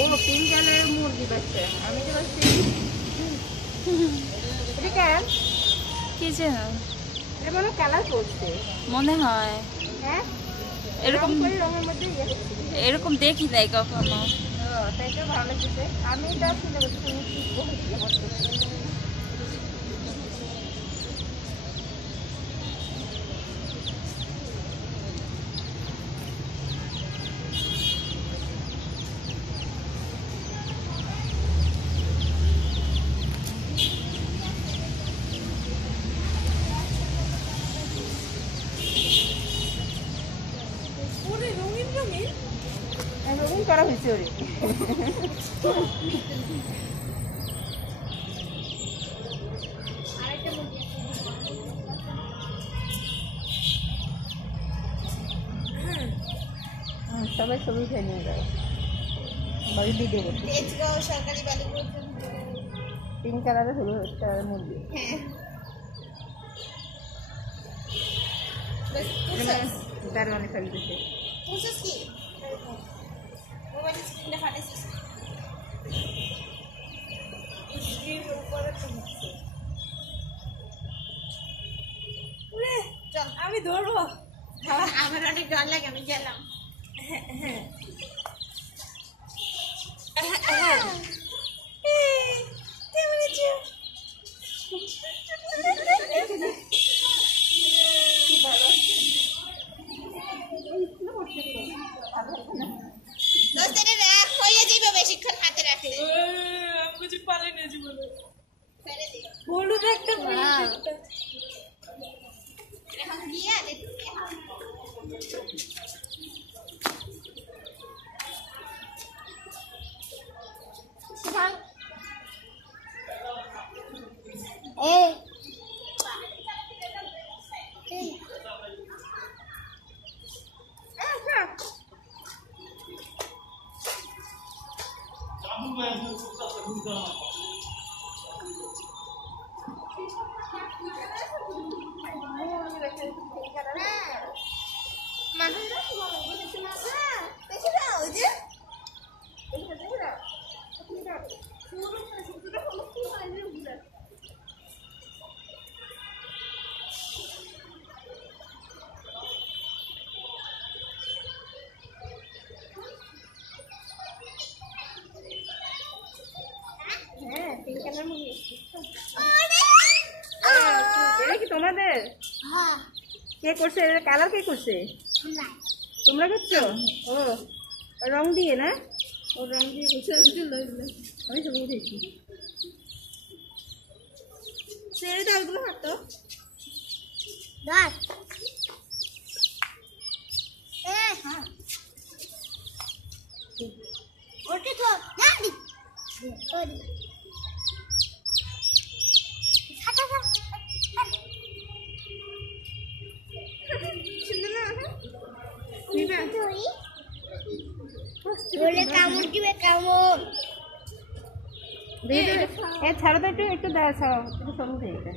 ও pink কালারের মুরগি বাচ্চা, আমি তো ভাবছি এটা কেন কি যেন এমন কালার করছে মনে হয়। হ্যাঁ এরকম রঙের মধ্যে ইয়ে করছে। এরকম দেখি নাই কখনো। তাই তো ভালো লাগছে। আমি এটা চিন্তা করছি তুমি শিখবো রঙিন করা হয়েছে ওরে। সবাই ছবি খেয়ে নিয়ে যাবে বাড়ি ভিডিও করতে। সরকারি বালিপুর পিঙ্ক কালারের হলো একটা মুরগি। তার মানে ফেলতেছে বুঝছিস কি মোবাইলের স্ক্রিনটা ফাটেছিস স্ক্রিনের উপরে চল আমি ধরবো। আমার অনেক ডর লাগে, আমি গেলাম। বেশিক্ষণ হাতে রাখলে কিছু পারে না জীবনে। হলুদ একটা এখন গিয়া দেখি তোমাদের কে করছে কালার? কে করছে? তোমরা করছো? ও রং দিয়ে না? ও রং দিয়ে করছে। আমি ছবি উঠেছি। ছেড়ে দাও এগুলো হাঁটো। ওটা তো জানি কামড় দিবে কামড়। ছাড়ো তো একটু একটু দেওয়া ছাড়ো একটু সরু দিয়ে এটা।